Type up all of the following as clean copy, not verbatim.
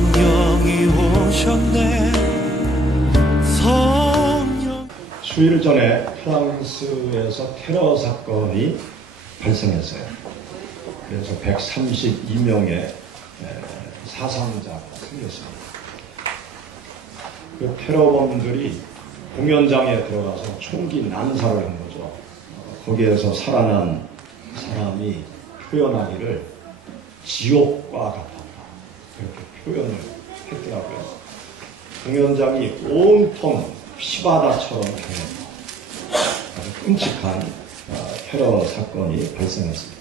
성령이 오셨네. 수일 전에 프랑스에서 테러 사건이 발생했어요. 그래서 132명의 사상자가 생겼습니다. 그 테러범들이 공연장에 들어가서 총기 난사를 한 거죠. 거기에서 살아난 사람이 표현하기를 지옥과 같았다, 그렇게 표현을 했더라고요. 공연장이 온통 피바다처럼 변했다. 아주 끔찍한 테러 사건이 발생했습니다.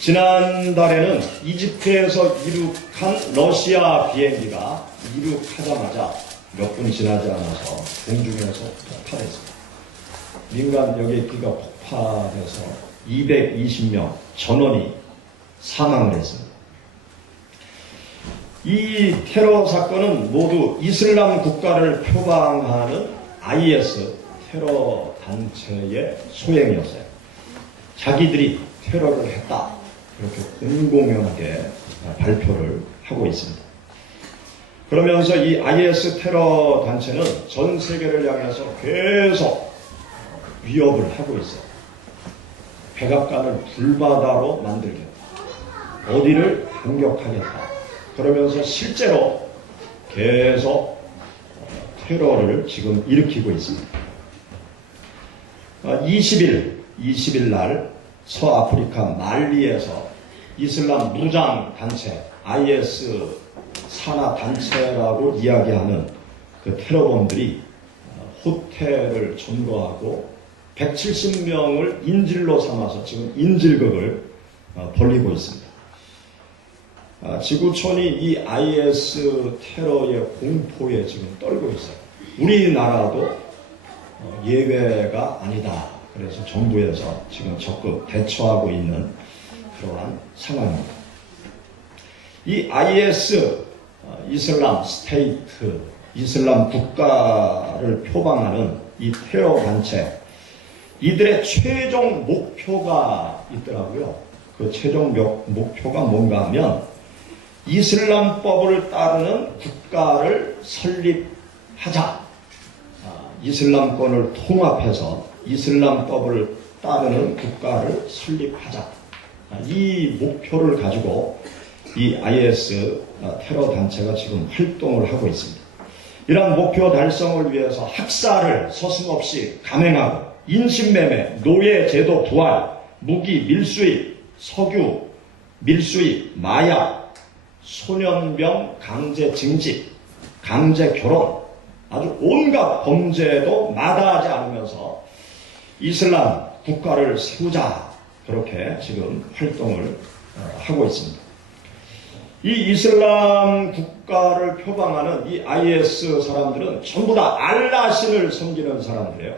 지난달에는 이집트에서 이륙한 러시아 비행기가 이륙하자마자 몇 분 지나지 않아서 공중에서 폭발했습니다. 민간 여객기가 폭파돼서 220명 전원이 사망을 했습니다. 이 테러 사건은 모두 이슬람 국가를 표방하는 IS 테러 단체의 소행이었어요. 자기들이 테러를 했다, 그렇게 공공연하게 발표를 하고 있습니다. 그러면서 이 IS 테러 단체는 전 세계를 향해서 계속 위협을 하고 있어요. 백악관을 불바다로 만들겠다, 어디를 공격하겠다, 그러면서 실제로 계속 테러를 지금 일으키고 있습니다. 20일 날 서아프리카 말리에서 이슬람 무장 단체 IS 산하 단체라고 이야기하는 그 테러범들이 호텔을 점거하고 170명을 인질로 삼아서 지금 인질극을 벌이고 있습니다. 지구촌이 이 IS 테러의 공포에 지금 떨고 있어요. 우리나라도 예외가 아니다. 그래서 정부에서 지금 적극 대처하고 있는 그러한 상황입니다. 이 IS 이슬람 스테이트, 이슬람 국가를 표방하는 이 테러 단체, 이들의 최종 목표가 있더라고요. 그 최종 목표가 뭔가 하면 이슬람법을 따르는 국가를 설립하자. 이슬람권을 통합해서 이슬람법을 따르는 국가를 설립하자. 이 목표를 가지고 이 IS 테러 단체가 지금 활동을 하고 있습니다. 이러한 목표 달성을 위해서 학살을 서슴없이 감행하고 인신매매, 노예제도 부활, 무기 밀수입, 석유 밀수입, 마약, 소년병 강제 징집, 강제 결혼, 아주 온갖 범죄도 마다하지 않으면서 이슬람 국가를 세우자, 그렇게 지금 활동을 하고 있습니다. 이 이슬람 국가를 표방하는 이 IS 사람들은 전부 다 알라신을 섬기는 사람들이에요.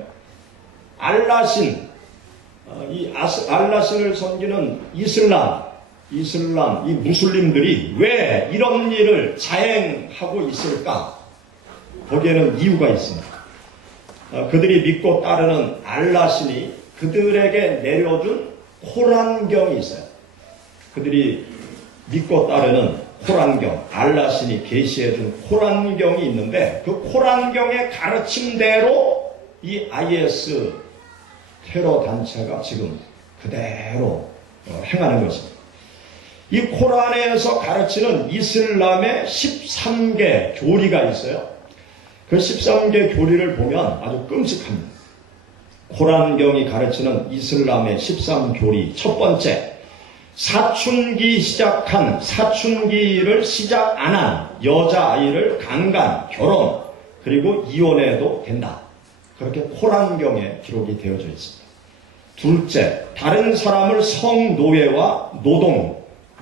알라신, 이 알라신을 섬기는 이슬람, 이 무슬림들이 왜 이런 일을 자행하고 있을까? 거기에는 이유가 있습니다. 그들이 믿고 따르는 알라신이 그들에게 내려준 코란경이 있어요. 그들이 믿고 따르는 코란경, 알라신이 계시해준 코란경이 있는데 그 코란경의 가르침대로 이 IS 테러 단체가 지금 그대로 행하는 것입니다. 이 코란에서 가르치는 이슬람의 13개 교리가 있어요. 그 13개 교리를 보면 아주 끔찍합니다. 코란경이 가르치는 이슬람의 13교리, 첫 번째, 사춘기를 시작 안 한 여자아이를 강간, 결혼, 그리고 이혼해도 된다. 그렇게 코란경에 기록이 되어져 있습니다. 둘째, 다른 사람을 성노예와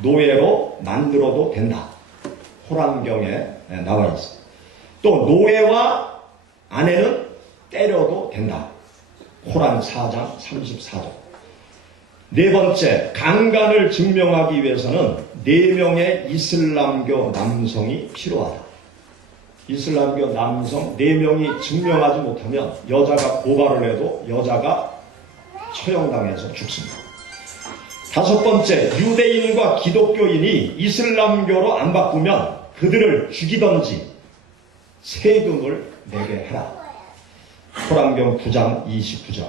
노예로 만들어도 된다. 코란경에 나와 있습니다. 또 노예와 아내는 때려도 된다. 코란 4장 34절. 네 번째, 강간을 증명하기 위해서는 4명의 이슬람교 남성이 필요하다. 이슬람교 남성 4명이 증명하지 못하면 여자가 고발을 해도 여자가 처형당해서 죽습니다. 다섯 번째, 유대인과 기독교인이 이슬람교로 안 바꾸면 그들을 죽이든지 세금을 내게 하라. 코란경 9장 29절.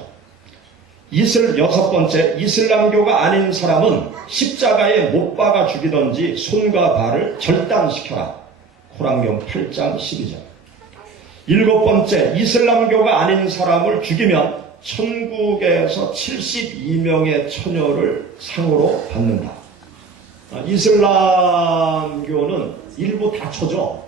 여섯 번째, 이슬람교가 아닌 사람은 십자가에 못 박아 죽이든지 손과 발을 절단시켜라. 코란경 8장 12절. 일곱 번째, 이슬람교가 아닌 사람을 죽이면 천국에서 72명의 처녀를 상으로 받는다. 이슬람교는 일부 다처죠.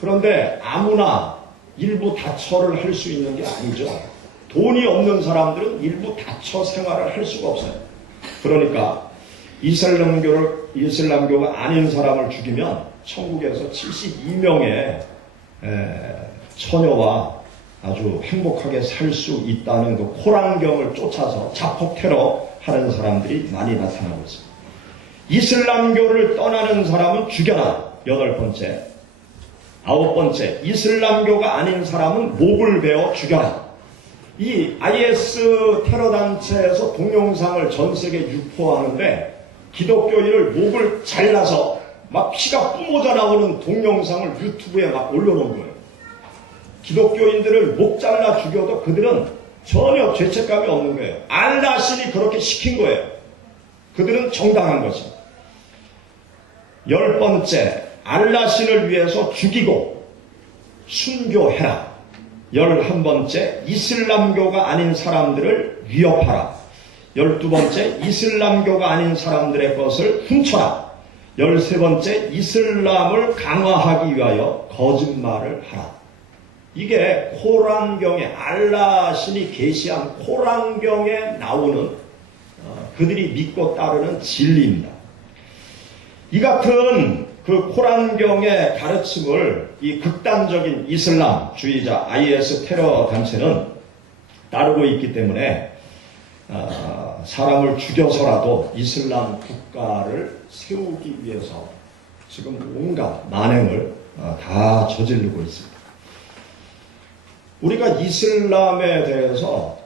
그런데 아무나 일부 다처를 할 수 있는 게 아니죠. 돈이 없는 사람들은 일부 다처 생활을 할 수가 없어요. 그러니까 이슬람교가 아닌 사람을 죽이면 천국에서 72명의 처녀와 아주 행복하게 살 수 있다는 그 코란경을 쫓아서 자폭 테러 하는 사람들이 많이 나타나고 있습니다. 이슬람교를 떠나는 사람은 죽여라. 여덟 번째. 아홉 번째, 이슬람교가 아닌 사람은 목을 베어 죽여라. 이 IS 테러단체에서 동영상을 전 세계 유포하는데 기독교인을 목을 잘라서 막 피가 뿜어져 나오는 동영상을 유튜브에 막 올려놓은 거예요. 기독교인들을 목 잘라 죽여도 그들은 전혀 죄책감이 없는 거예요. 알라신이 그렇게 시킨 거예요. 그들은 정당한 것입니다. 열 번째, 알라신을 위해서 죽이고 순교해라. 11번째, 이슬람교가 아닌 사람들을 위협하라. 12번째, 이슬람교가 아닌 사람들의 것을 훔쳐라. 13번째, 이슬람을 강화하기 위하여 거짓말을 하라. 이게 코란경에 알라신이 계시한 코란경에 나오는 그들이 믿고 따르는 진리입니다. 이 같은 그 코란경의 가르침을 이 극단적인 이슬람주의자 IS 테러 단체는 따르고 있기 때문에 사람을 죽여서라도 이슬람 국가를 세우기 위해서 지금 온갖 만행을 다 저지르고 있습니다. 우리가 이슬람에 대해서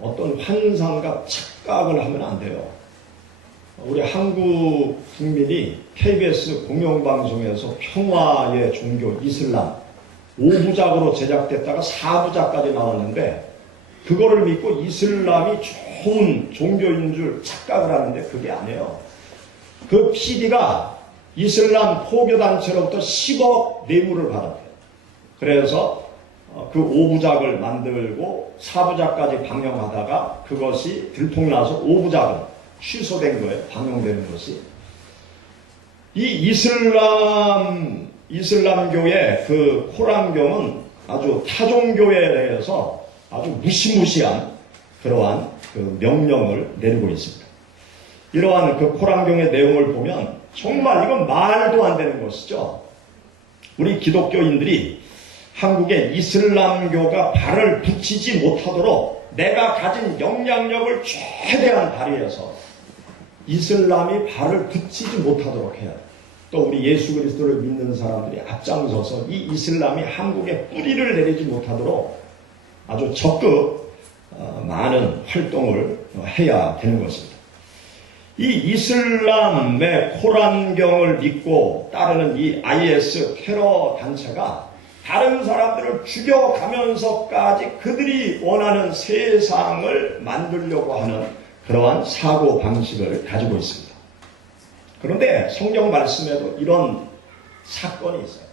어떤 환상과 착각을 하면 안 돼요. 우리 한국 국민이 KBS 공영방송에서 평화의 종교 이슬람 5부작으로 제작됐다가 4부작까지 나왔는데 그거를 믿고 이슬람이 좋은 종교인 줄 착각을 하는데 그게 아니에요. 그 PD가 이슬람 포교단체로부터 10억 뇌물을 받았대요. 그래서 그 5부작을 만들고 4부작까지 방영하다가 그것이 들통나서 5부작은 취소된 거예요. 방영되는 것이. 이 이슬람교의 그 코란경은 아주 타종교에 대해서 아주 무시무시한 그러한 그 명령을 내리고 있습니다. 이러한 그 코란경의 내용을 보면 정말 이건 말도 안 되는 것이죠. 우리 기독교인들이 한국의 이슬람교가 발을 붙이지 못하도록 내가 가진 영향력을 최대한 발휘해서 이슬람이 발을 붙이지 못하도록 해야 돼. 또 우리 예수 그리스도를 믿는 사람들이 앞장서서 이 이슬람이 한국에 뿌리를 내리지 못하도록 아주 적극 많은 활동을 해야 되는 것입니다. 이 이슬람의 코란경을 믿고 따르는 이 IS 테러 단체가 다른 사람들을 죽여가면서까지 그들이 원하는 세상을 만들려고 하는 그러한 사고 방식을 가지고 있습니다. 그런데 성경 말씀에도 이런 사건이 있어요.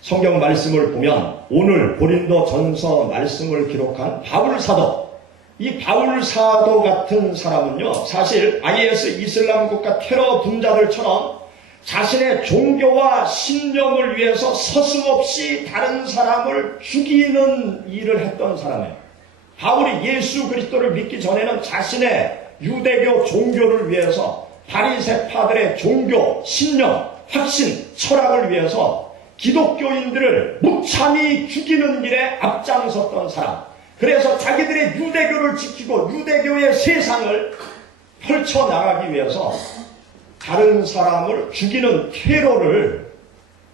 성경 말씀을 보면 오늘 고린도 전서 말씀을 기록한 바울 사도, 이 바울 사도 같은 사람은요, 사실 IS 이슬람 국가 테러 분자들처럼 자신의 종교와 신념을 위해서 서슴없이 다른 사람을 죽이는 일을 했던 사람이에요. 바울이 예수 그리스도를 믿기 전에는 자신의 유대교 종교를 위해서 바리새파들의 종교, 신념, 확신, 철학을 위해서 기독교인들을 무참히 죽이는 일에 앞장섰던 사람. 그래서 자기들의 유대교를 지키고 유대교의 세상을 펼쳐나가기 위해서 다른 사람을 죽이는 테러를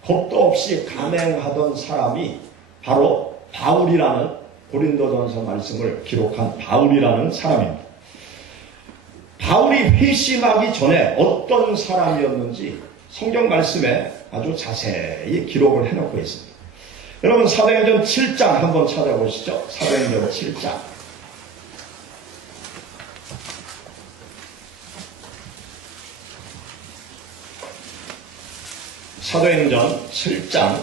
겁도 없이 감행하던 사람이 바로 바울이라는 고린도전서 말씀을 기록한 바울이라는 사람입니다. 바울이 회심하기 전에 어떤 사람이었는지 성경 말씀에 아주 자세히 기록을 해놓고 있습니다. 여러분 사도행전 7장 한번 찾아보시죠. 사도행전 7장. 사도행전 7장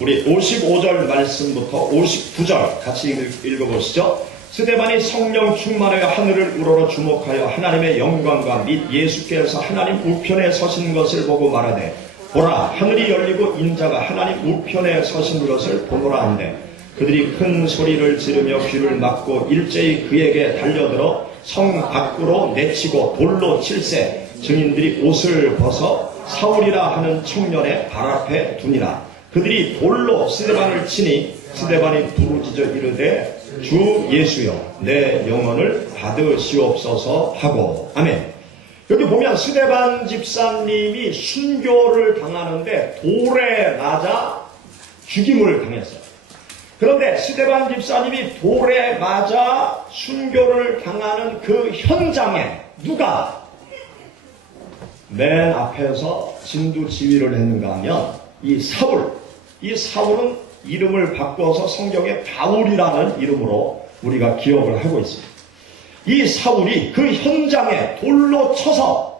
우리 55절 말씀부터 59절 같이 읽어보시죠. 스데반이 성령 충만하여 하늘을 우러러 주목하여 하나님의 영광과 및 예수께서 하나님 우편에 서신 것을 보고 말하되 보라 하늘이 열리고 인자가 하나님 우편에 서신 것을 보노라 한대 그들이 큰 소리를 지르며 귀를 막고 일제히 그에게 달려들어 성 밖으로 내치고 돌로 칠세 증인들이 옷을 벗어 사울이라 하는 청년의 발 앞에 두니라. 그들이 돌로 스데반을 치니 스데반이 부르짖어 이르되 주 예수여 내 영혼을 받으시옵소서 하고 아멘. 여기 보면 스데반 집사님이 순교를 당하는데 돌에 맞아 죽임을 당했어요. 그런데 스데반 집사님이 돌에 맞아 순교를 당하는 그 현장에 누가 맨 앞에서 진두지휘를 했는가 하면 이 사울은 이름을 바꿔서 성경에 바울이라는 이름으로 우리가 기억을 하고 있습니다. 이 사울이 그 현장에 돌로 쳐서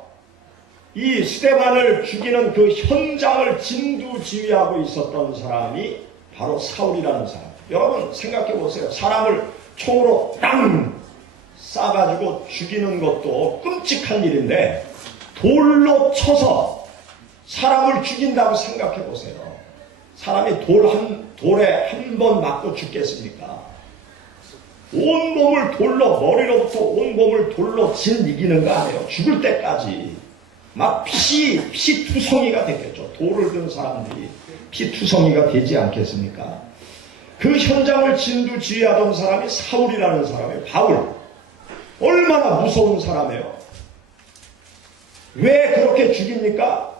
이 스데반을 죽이는 그 현장을 진두지휘하고 있었던 사람이 바로 사울이라는 사람. 여러분 생각해 보세요. 사람을 총으로 땅 쏴가지고 죽이는 것도 끔찍한 일인데 돌로 쳐서 사람을 죽인다고 생각해 보세요. 사람이 돌에 한 번 맞고 죽겠습니까? 온몸을 돌로, 머리로부터 온몸을 돌로 짓이기는 거 아니에요. 죽을 때까지. 막 피투성이가 됐겠죠. 돌을 든 사람들이 피투성이가 되지 않겠습니까? 그 현장을 진두지휘하던 사람이 사울이라는 사람이에요. 바울. 얼마나 무서운 사람이에요. 왜 그렇게 죽입니까?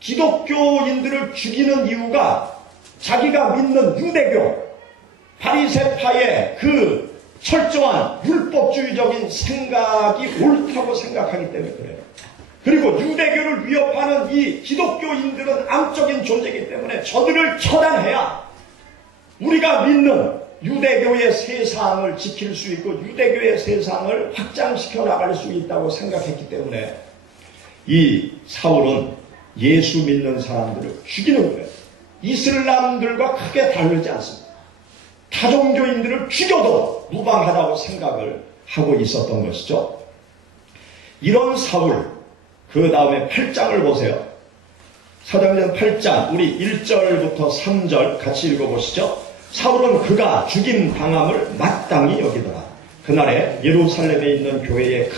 기독교인들을 죽이는 이유가 자기가 믿는 유대교, 바리새파의 그 철저한 율법주의적인 생각이 옳다고 생각하기 때문에 그래요. 그리고 유대교를 위협하는 이 기독교인들은 암적인 존재이기 때문에 저들을 처단해야 우리가 믿는 유대교의 세상을 지킬 수 있고 유대교의 세상을 확장시켜 나갈 수 있다고 생각했기 때문에 이 사울은 예수 믿는 사람들을 죽이는 거예요. 이슬람들과 크게 다르지 않습니다. 타종교인들을 죽여도 무방하다고 생각을 하고 있었던 것이죠. 이런 사울, 그 다음에 8장을 보세요. 사도행전 8장 우리 1절부터 3절 같이 읽어보시죠. 사울은 그가 죽임 당함을 마땅히 여기더라. 그날에 예루살렘에 있는 교회에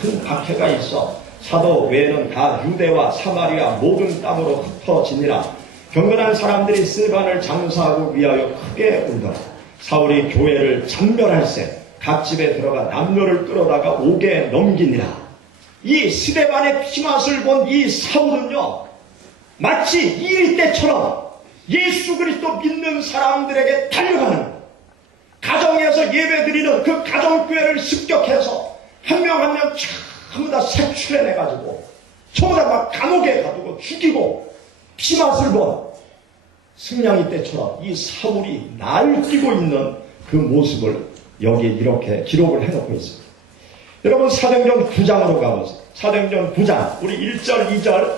큰 박해가 있어 사도 외에는 다 유대와 사마리아 모든 땅으로 흩어지니라. 경건한 사람들이 스데반을 장사하고 위하여 크게 울더라. 사울이 교회를 전멸할세 각 집에 들어가 남녀를 끌어다가 옥에 넘기니라. 이 스데반의 피맛을 본 이 사울은요 마치 이리 때처럼 예수 그리스도 믿는 사람들에게 달려가는 거예요. 가정에서 예배드리는 그 가정교회를 습격해서 한 명 한 명 전부 다 색출해내가지고 전부 다 막 감옥에 가두고 죽이고 피맛을 본 승냥이 때처럼 이 사울이 날뛰고 있는 그 모습을 여기에 이렇게 기록을 해놓고 있습니다. 여러분 사도행전 9장으로 가보세요. 사도행전 9장 우리 1절 2절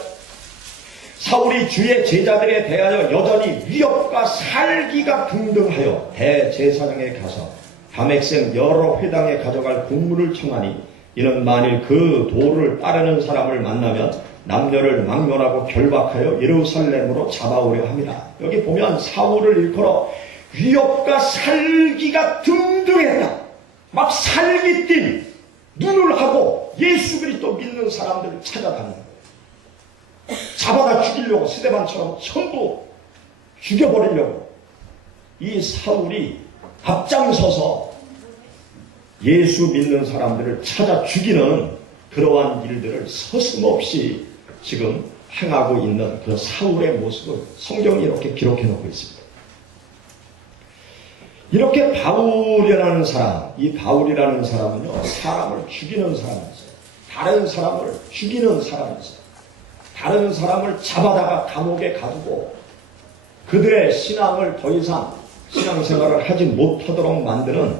사울이 주의 제자들에 대하여 여전히 위협과 살기가 등등하여 대제사장에 가서 담액샘 여러 회당에 가져갈 국물을 청하니 이는 만일 그 도를 따르는 사람을 만나면 남녀를 막론하고 결박하여 예루살렘으로 잡아오려 함이라. 여기 보면 사울을 일컬어 위협과 살기가 등등했다. 막 살기띤 눈을 하고 예수 그리스도 믿는 사람들을 찾아다니는 거예요. 잡아다 죽이려고 스데반처럼 전부 죽여버리려고 이 사울이 앞장서서 예수 믿는 사람들을 찾아 죽이는 그러한 일들을 서슴없이 지금 행하고 있는 그 사울의 모습을 성경이 이렇게 기록해 놓고 있습니다. 이렇게 바울이라는 사람, 이 바울이라는 사람은요, 사람을 죽이는 사람이었어요. 다른 사람을 죽이는 사람이었어요. 다른 사람을 잡아다가 감옥에 가두고 그들의 신앙을 더 이상 신앙생활을 하지 못하도록 만드는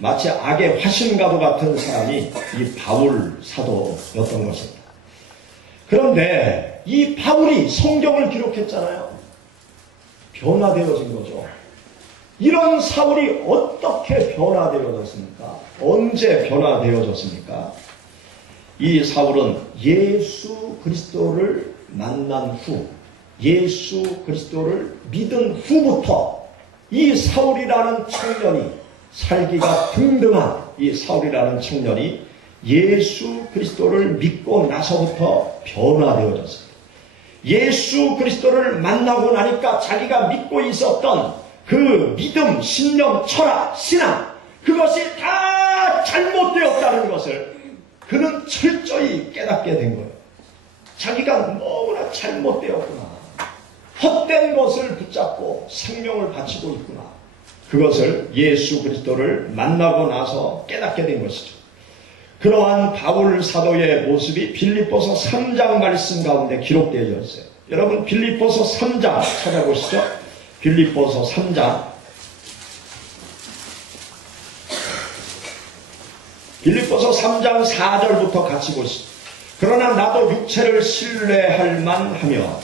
마치 악의 화신과도 같은 사람이 이 바울 사도였던 것입니다. 그런데 이 바울이 성경을 기록했잖아요. 변화되어진 거죠. 이런 사울이 어떻게 변화되어졌습니까? 언제 변화되어졌습니까? 이 사울은 예수 그리스도를 만난 후, 예수 그리스도를 믿은 후부터 이 사울이라는 청년이, 살기가 등등한 이 사울이라는 청년이 예수 그리스도를 믿고 나서부터 변화되어졌습니다. 예수 그리스도를 만나고 나니까 자기가 믿고 있었던 그 믿음, 신념, 철학, 신앙, 그것이 다 잘못되었다는 것을 그는 철저히 깨닫게 된 거예요. 자기가 너무나 잘못되었구나. 헛된 것을 붙잡고 생명을 바치고 있구나. 그것을 예수 그리스도를 만나고 나서 깨닫게 된 것이죠. 그러한 바울 사도의 모습이 빌립보서 3장 말씀 가운데 기록되어 있어요. 여러분 빌립보서 3장 찾아보시죠. 빌립보서 3장. 빌립보서 3장 4절부터 같이 보시죠. 그러나 나도 육체를 신뢰할 만하며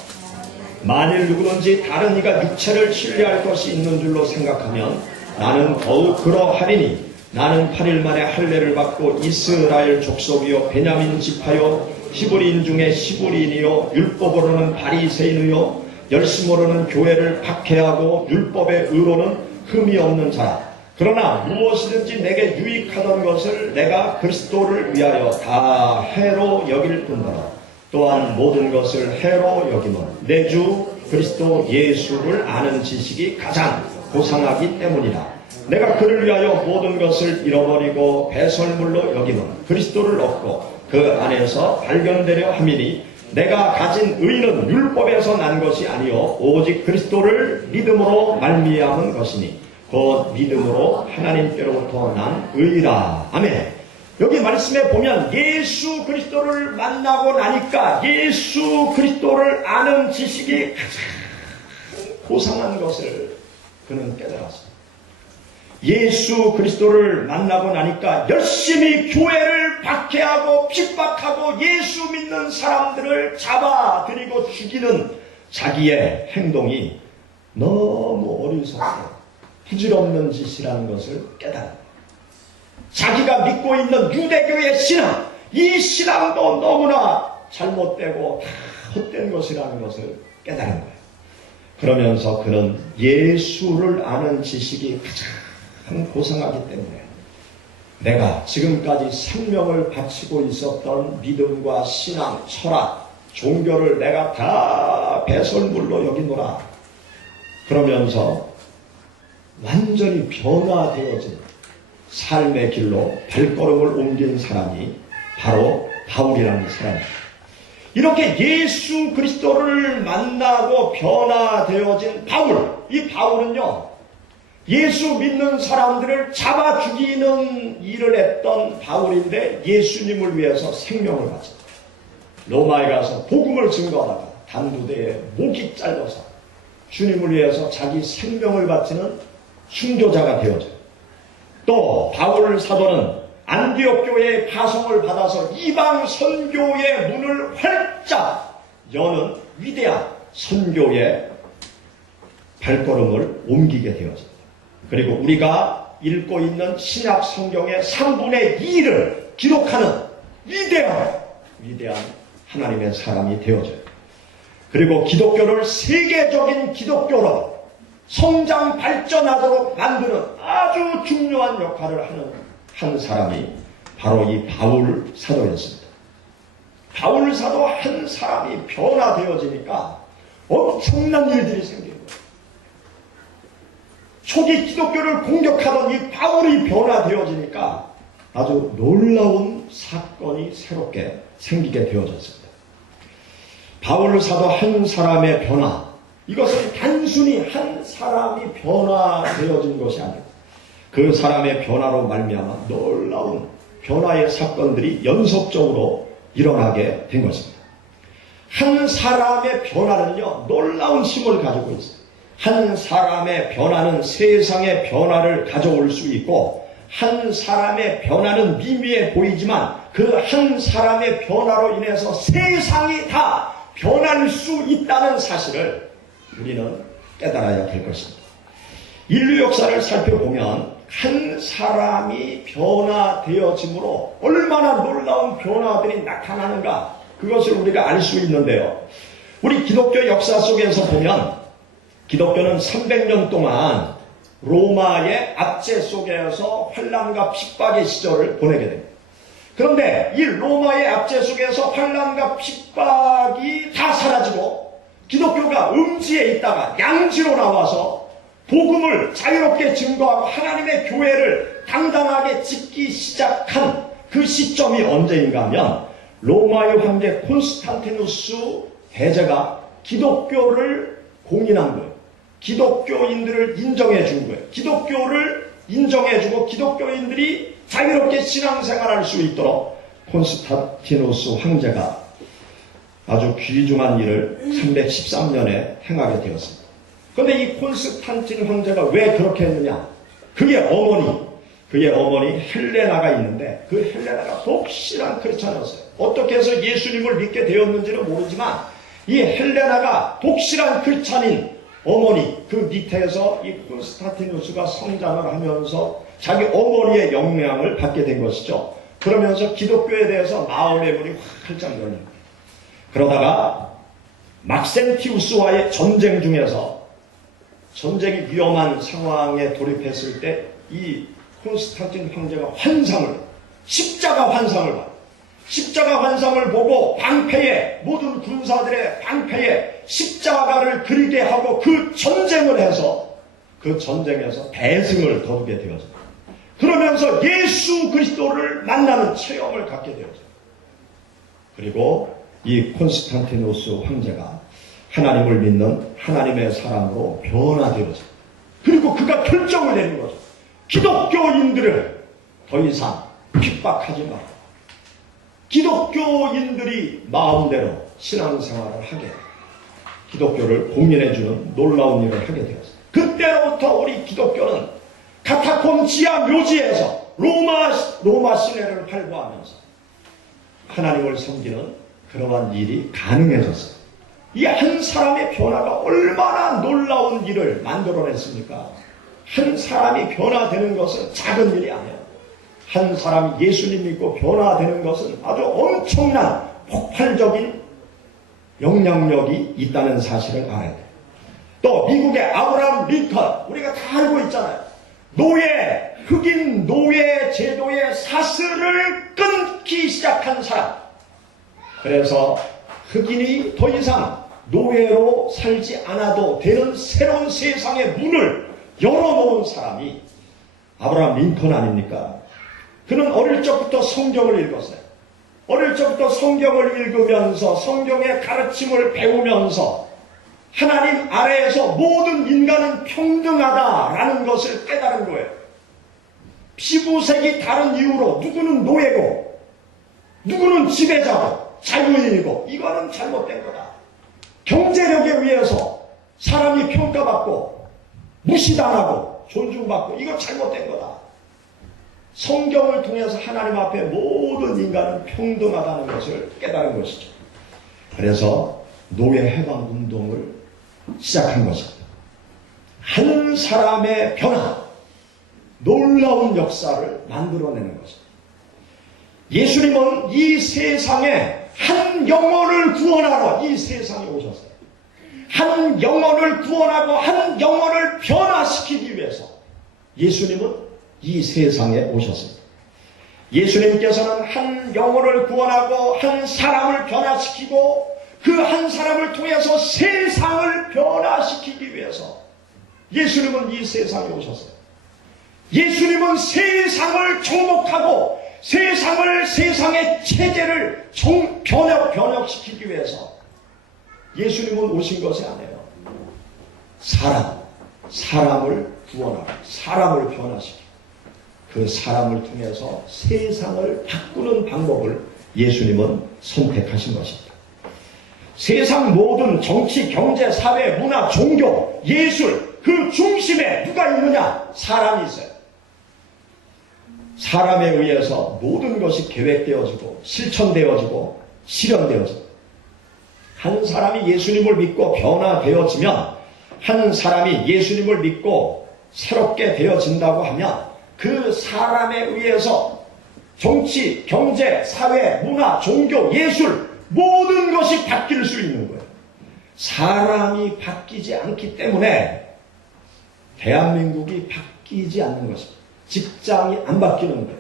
만일 누구든지 다른 이가 육체를 신뢰할 것이 있는 줄로 생각하면 나는 더욱 그러하리니 나는 8일 만에 할례를 받고 이스라엘 족속이요 베냐민 지파요 히브리인 중에 히브리인이요 율법으로는 바리새인이요 열심으로는 교회를 박해하고 율법의 의로는 흠이 없는 자라. 그러나 무엇이든지 내게 유익하던 것을 내가 그리스도를 위하여 다 해로 여길 뿐더러 또한 모든 것을 해로 여기면 내 주 그리스도 예수를 아는 지식이 가장 고상하기 때문이라. 내가 그를 위하여 모든 것을 잃어버리고 배설물로 여기면 그리스도를 얻고 그 안에서 발견되려 함이니 내가 가진 의는 율법에서 난 것이 아니요 오직 그리스도를 믿음으로 말미암은 것이니 곧 믿음으로 하나님께로부터 난 의라. 아멘. 여기 말씀에 보면 예수 그리스도를 만나고 나니까 예수 그리스도를 아는 지식이 가장 고상한 것을 그는 깨달았습니다. 예수 그리스도를 만나고 나니까 열심히 교회를 박해하고 핍박하고 예수 믿는 사람들을 잡아들이고 죽이는 자기의 행동이 너무 어리석고 부질없는 짓이라는 것을 깨달았습니다. 자기가 믿고 있는 유대교의 신앙, 이 신앙도 너무나 잘못되고 다 헛된 것이라는 것을 깨달은 거예요. 그러면서 그는 예수를 아는 지식이 가장 고상하기 때문에 내가 지금까지 생명을 바치고 있었던 믿음과 신앙, 철학, 종교를 내가 다 배설물로 여기노라. 그러면서 완전히 변화되어진 삶의 길로 발걸음을 옮긴 사람이 바로 바울이라는 사람입니다. 이렇게 예수 그리스도를 만나고 변화되어진 바울, 이 바울은요 예수 믿는 사람들을 잡아 죽이는 일을 했던 바울인데 예수님을 위해서 생명을 바쳤다. 로마에 가서 복음을 증거하다가 단두대에 목이 잘려서 주님을 위해서 자기 생명을 바치는 순교자가 되어져요. 또 바울 사도는 안디옥 교회의 파송을 받아서 이방 선교의 문을 활짝 여는 위대한 선교의 발걸음을 옮기게 되어집니다. 그리고 우리가 읽고 있는 신약 성경의 3분의 2를 기록하는 위대한 하나님의 사람이 되어져요. 그리고 기독교를 세계적인 기독교로 성장 발전하도록 만드는 아주 중요한 역할을 하는 한 사람이 바로 이 바울 사도였습니다. 바울 사도 한 사람이 변화되어지니까 엄청난 일들이 생긴 거예요. 초기 기독교를 공격하던 이 바울이 변화되어지니까 아주 놀라운 사건이 새롭게 생기게 되어졌습니다. 바울 사도 한 사람의 변화, 이것은 단순히 한 사람이 변화되어진 것이 아니고 그 사람의 변화로 말미암아 놀라운 변화의 사건들이 연속적으로 일어나게 된 것입니다. 한 사람의 변화는요, 놀라운 힘을 가지고 있어요. 한 사람의 변화는 세상의 변화를 가져올 수 있고, 한 사람의 변화는 미미해 보이지만 그 한 사람의 변화로 인해서 세상이 다 변할 수 있다는 사실을 우리는 깨달아야 될 것입니다. 인류 역사를 살펴보면 한 사람이 변화되어짐으로 얼마나 놀라운 변화들이 나타나는가, 그것을 우리가 알 수 있는데요. 우리 기독교 역사 속에서 보면 기독교는 300년 동안 로마의 압제 속에서 환난과 핍박의 시절을 보내게 됩니다. 그런데 이 로마의 압제 속에서 환난과 핍박이 다 사라지고 기독교가 음지에 있다가 양지로 나와서 복음을 자유롭게 증거하고 하나님의 교회를 당당하게 짓기 시작한 그 시점이 언제인가 하면 로마의 황제 콘스탄티누스 대제가 기독교를 공인한 거예요. 기독교인들을 인정해 준 거예요. 기독교를 인정해 주고 기독교인들이 자유롭게 신앙생활할 수 있도록 콘스탄티누스 황제가 아주 귀중한 일을 313년에 행하게 되었습니다. 그런데 이 콘스탄틴 황제가 왜 그렇게 했느냐? 그의 어머니 헬레나가 있는데 그 헬레나가 독실한 크리스찬이었어요. 어떻게 해서 예수님을 믿게 되었는지는 모르지만 이 헬레나가 독실한 크리스찬인 어머니, 그 밑에서 이 콘스탄티누스가 성장을 하면서 자기 어머니의 영향을 받게 된 것이죠. 그러면서 기독교에 대해서 마음의 문이 활짝 열립니다. 그러다가 막센티우스와의 전쟁 중에서 전쟁이 위험한 상황에 돌입했을 때 이 콘스탄틴 황제가 십자가 환상을 봐요. 십자가 환상을 보고 모든 군사들의 방패에 십자가를 그리게 하고 그 전쟁을 해서 그 전쟁에서 대승을 거두게 되었습니다. 그러면서 예수 그리스도를 만나는 체험을 갖게 되었습니다. 그리고 이 콘스탄티누스 황제가 하나님을 믿는 하나님의 사람으로 변화되었습니다. 그리고 그가 결정을 내린 거죠. 기독교인들을 더 이상 핍박하지 마라. 기독교인들이 마음대로 신앙생활을 하게, 기독교를 공인해주는 놀라운 일을 하게 되었습니다. 그때로부터 우리 기독교는 카타콤 지하 묘지에서 로마 시내를 활보하면서 하나님을 섬기는 그러한 일이 가능해졌어요. 이 한 사람의 변화가 얼마나 놀라운 일을 만들어냈습니까? 한 사람이 변화되는 것은 작은 일이 아니에요. 한 사람이 예수님 믿고 변화되는 것은 아주 엄청난 폭발적인 영향력이 있다는 사실을 알아야 돼요. 또 미국의 아브라함 링컨, 우리가 다 알고 있잖아요. 흑인 노예 제도의 사슬을 끊기 시작한 사람. 그래서 흑인이 더 이상 노예로 살지 않아도 되는 새로운 세상의 문을 열어놓은 사람이 아브라함 링컨 아닙니까? 그는 어릴 적부터 성경을 읽었어요. 어릴 적부터 성경을 읽으면서 성경의 가르침을 배우면서 하나님 아래에서 모든 인간은 평등하다라는 것을 깨달은 거예요. 피부색이 다른 이유로 누구는 노예고 누구는 지배자고 자유인이고 이거는 잘못된 거다. 경제력에 의해서 사람이 평가받고 무시당하고 존중받고 이거 잘못된 거다. 성경을 통해서 하나님 앞에 모든 인간은 평등하다는 것을 깨달은 것이죠. 그래서 노예 해방 운동을 시작한 것입니다. 한 사람의 변화, 놀라운 역사를 만들어내는 것입니다. 예수님은 이 세상에 한 영혼을 구원하러 이 세상에 오셨어요. 한 영혼을 구원하고 한 영혼을 변화시키기 위해서 예수님은 이 세상에 오셨습니다. 예수님께서는 한 영혼을 구원하고 한 사람을 변화시키고 그 한 사람을 통해서 세상을 변화시키기 위해서 예수님은 이 세상에 오셨어요. 예수님은 세상을 정복하고 세상의 체제를 변혁시키기 위해서 예수님은 오신 것이 아니에요. 사람을 구원하고 사람을 변화시키고 그 사람을 통해서 세상을 바꾸는 방법을 예수님은 선택하신 것입니다. 세상 모든 정치, 경제, 사회, 문화, 종교, 예술 그 중심에 누가 있느냐? 사람이 있어요. 사람에 의해서 모든 것이 계획되어지고 실천되어지고 실현되어집니다. 한 사람이 예수님을 믿고 변화되어지면, 한 사람이 예수님을 믿고 새롭게 되어진다고 하면 그 사람에 의해서 정치, 경제, 사회, 문화, 종교, 예술 모든 것이 바뀔 수 있는 거예요. 사람이 바뀌지 않기 때문에 대한민국이 바뀌지 않는 것입니다. 직장이 안 바뀌는 거예요.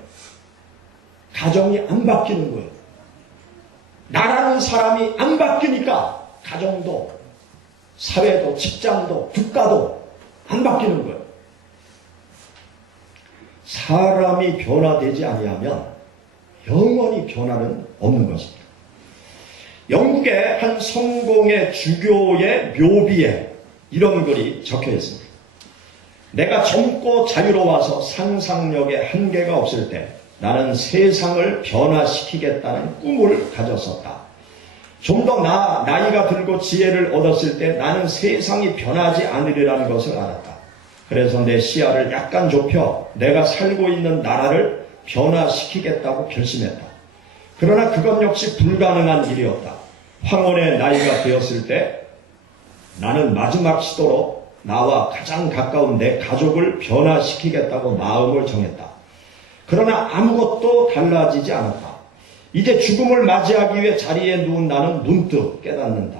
가정이 안 바뀌는 거예요. 나라는 사람이 안 바뀌니까 가정도, 사회도, 직장도, 국가도 안 바뀌는 거예요. 사람이 변화되지 아니하면 영원히 변화는 없는 것입니다. 영국의 한 성공의 주교의 묘비에 이런 글이 적혀 있습니다. 내가 젊고 자유로워서 상상력에 한계가 없을 때 나는 세상을 변화시키겠다는 꿈을 가졌었다. 좀 더 나이가 들고 지혜를 얻었을 때 나는 세상이 변하지 않으리라는 것을 알았다. 그래서 내 시야를 약간 좁혀 내가 살고 있는 나라를 변화시키겠다고 결심했다. 그러나 그것 역시 불가능한 일이었다. 황혼의 나이가 되었을 때 나는 마지막 시도로 나와 가장 가까운 내 가족을 변화시키겠다고 마음을 정했다. 그러나 아무것도 달라지지 않았다. 이제 죽음을 맞이하기 위해 자리에 누운 나는 문득 깨닫는다.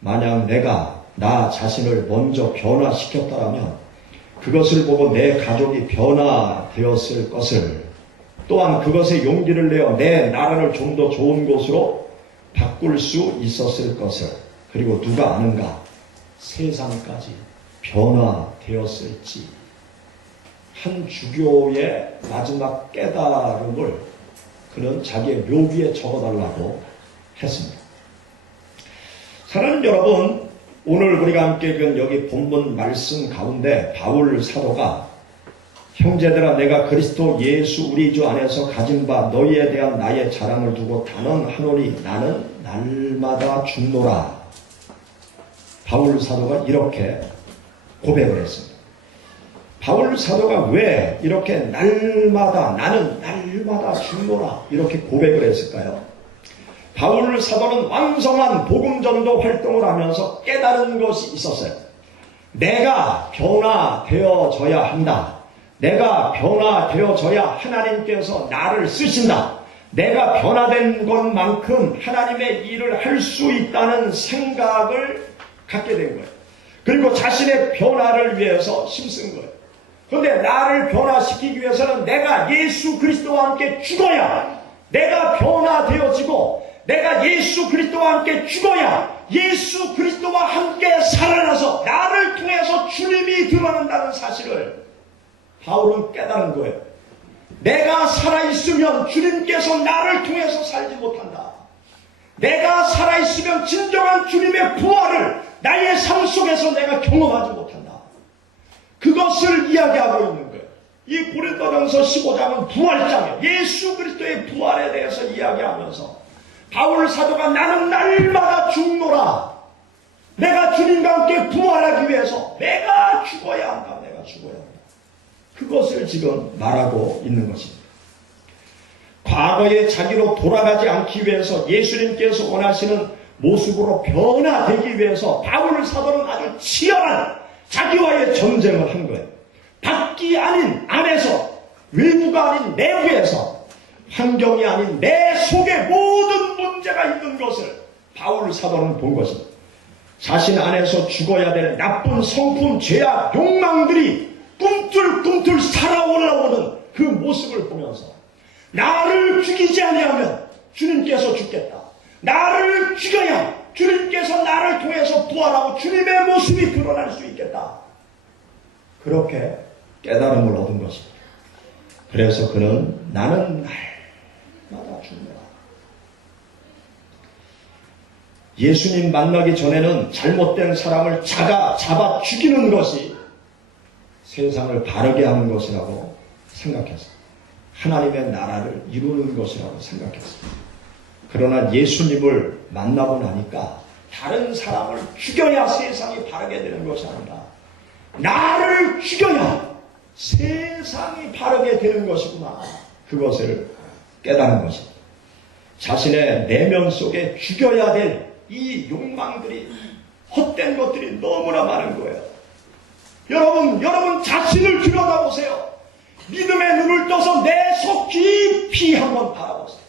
만약 내가 나 자신을 먼저 변화시켰다면 그것을 보고 내 가족이 변화되었을 것을, 또한 그것에 용기를 내어 내 나라를 좀 더 좋은 곳으로 바꿀 수 있었을 것을, 그리고 누가 아는가, 세상까지 변화되었을지. 한 주교의 마지막 깨달음을 그는 자기의 묘비에 적어달라고 했습니다. 사랑하는 여러분, 오늘 우리가 함께 읽은 여기 본문 말씀 가운데 바울 사도가 형제들아 내가 그리스도 예수 우리 주 안에서 가진 바 너희에 대한 나의 자랑을 두고 단언하노니 나는 날마다 죽노라. 바울 사도가 이렇게 고백을 했습니다. 바울 사도가 왜 이렇게 날마다 나는 날마다 죽노라 이렇게 고백을 했을까요? 바울 사도는 왕성한 복음 전도 활동을 하면서 깨달은 것이 있었어요. 내가 변화되어져야 한다. 내가 변화되어져야 하나님께서 나를 쓰신다. 내가 변화된 것만큼 하나님의 일을 할 수 있다는 생각을 갖게 된 거예요. 그리고 자신의 변화를 위해서 힘쓴 거예요. 그런데 나를 변화시키기 위해서는 내가 예수 그리스도와 함께 죽어야, 내가 변화되어지고 내가 예수 그리스도와 함께 죽어야 예수 그리스도와 함께 살아나서 나를 통해서 주님이 드러난다는 사실을 바울은 깨달은 거예요. 내가 살아있으면 주님께서 나를 통해서 살지 못한다. 내가 살아있으면 진정한 주님의 부활을 나의 삶 속에서 내가 경험하지 못한다. 그것을 이야기하고 있는 거예요. 이 고린도전서 15장은 부활장이에요. 예수 그리스도의 부활에 대해서 이야기하면서 바울 사도가 나는 날마다 죽노라. 내가 주님과 함께 부활하기 위해서 내가 죽어야 한다. 내가 죽어야 한다. 그것을 지금 말하고 있는 것입니다. 과거의 자기로 돌아가지 않기 위해서 예수님께서 원하시는 모습으로 변화되기 위해서 바울 사도는 아주 치열한 자기와의 전쟁을 한 거예요. 밖이 아닌 안에서, 외부가 아닌 내부에서, 환경이 아닌 내 속에 모든 문제가 있는 것을 바울 사도는 본 것입니다. 자신 안에서 죽어야 될 나쁜 성품, 죄악, 욕망들이 꿈틀꿈틀 살아올라오는 그 모습을 보면서 나를 죽이지 아니하면 주님께서 죽겠다. 나를 죽여야 주님께서 나를 통해서 부활하고 주님의 모습이 드러날 수 있겠다. 그렇게 깨달음을 얻은 것입니다. 그래서 그는 나는 날마다 죽노라. 예수님 만나기 전에는 잘못된 사람을 잡아 죽이는 것이 세상을 바르게 하는 것이라고 생각했어요. 하나님의 나라를 이루는 것이라고 생각했어요. 그러나 예수님을 만나고 나니까 다른 사람을 죽여야 세상이 바르게 되는 것이 아니라 나를 죽여야 세상이 바르게 되는 것이구나. 그것을 깨달은 것입니다. 자신의 내면 속에 죽여야 될 이 욕망들이, 헛된 것들이 너무나 많은 거예요. 여러분 자신을 들여다보세요. 믿음의 눈을 떠서 내 속 깊이 한번 바라보세요.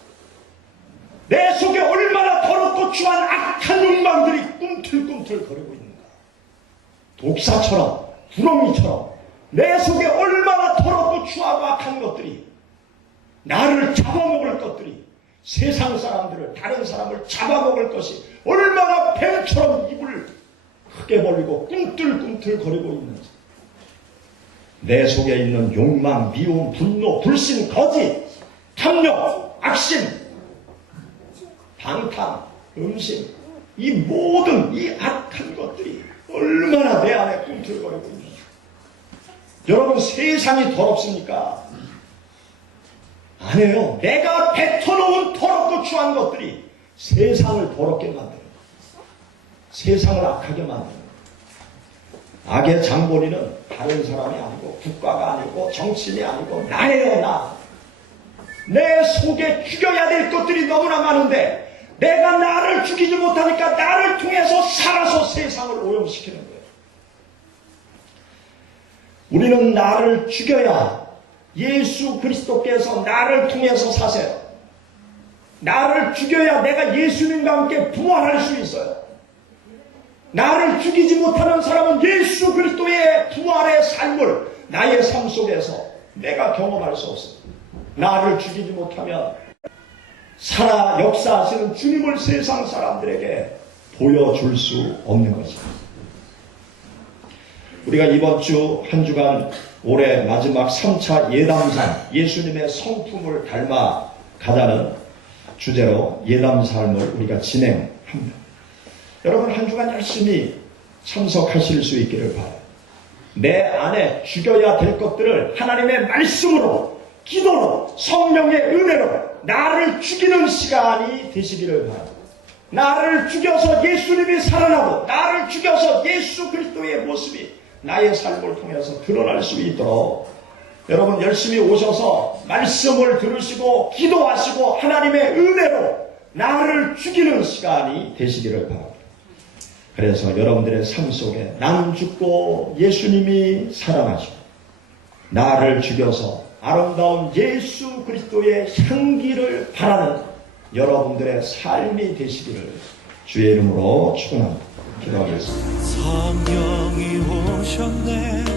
내 속에 얼마나 더럽고 추한 악한 욕망들이 꿈틀꿈틀 거리고 있는가. 독사처럼, 구렁이처럼 내 속에 얼마나 더럽고 추하고 악한 것들이, 나를 잡아먹을 것들이, 세상 사람들을, 다른 사람을 잡아먹을 것이 얼마나 뱀처럼 입을 크게 벌리고 꿈틀꿈틀 거리고 있는지. 내 속에 있는 욕망, 미움, 분노, 불신, 거짓, 탐욕, 악심, 방탕, 음심, 이 모든 이 악한 것들이 얼마나 내 안에 꿈틀거리고 있는지. 여러분, 세상이 더럽습니까? 아니에요. 내가 뱉어놓은 더럽고 추한 것들이 세상을 더럽게 만드는 거예요. 세상을 악하게 만드는 거예요. 악의 장본인은 다른 사람이 아니고 국가가 아니고 정치인이 아니고 나예요. 나. 내 속에 죽여야 될 것들이 너무나 많은데 내가 나를 죽이지 못하니까 나를 통해서 살아서 세상을 오염시키는 거예요. 우리는 나를 죽여야 예수 그리스도께서 나를 통해서 사세요. 나를 죽여야 내가 예수님과 함께 부활할 수 있어요. 나를 죽이지 못하는 사람은 예수 그리스도의 부활의 삶을 나의 삶 속에서 내가 경험할 수 없어요. 나를 죽이지 못하면 살아 역사하시는 주님을 세상 사람들에게 보여줄 수 없는 것입니다. 우리가 이번 주 한 주간 올해 마지막 3차 예담산, 예수님의 성품을 닮아 가자는 주제로 예담 삶을 우리가 진행합니다. 여러분, 한 주간 열심히 참석하실 수 있기를 바라요. 내 안에 죽여야 될 것들을 하나님의 말씀으로, 기도로, 성령의 은혜로 나를 죽이는 시간이 되시기를 바랍니다. 나를 죽여서 예수님이 살아나고 나를 죽여서 예수 그리스도의 모습이 나의 삶을 통해서 드러날 수 있도록 여러분 열심히 오셔서 말씀을 들으시고 기도하시고 하나님의 은혜로 나를 죽이는 시간이 되시기를 바랍니다. 그래서 여러분들의 삶 속에 나는 죽고 예수님이 살아나시고 나를 죽여서 아름다운 예수 그리스도의 향기를 바라는 여러분들의 삶이 되시기를 주의 이름으로 축원합니다. 기도하겠습니다. 성령이 오셨네.